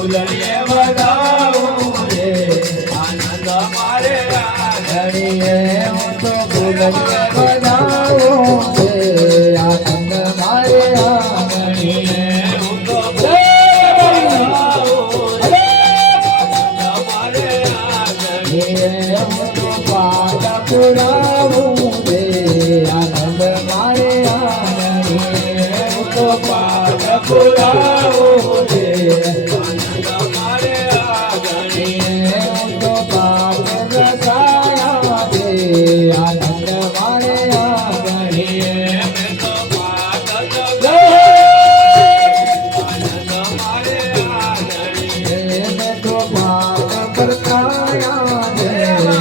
ફૂલને વધાવું રે આનંદ મારે રાધણીએ. હું તો ફૂલને વધાવું રે આનંદ મારે રાધણીએ. હું તો પાદ પુરાવું રે આનંદ મારે આનંદ તો પાદ પુરાવું 嗯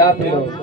આપી દો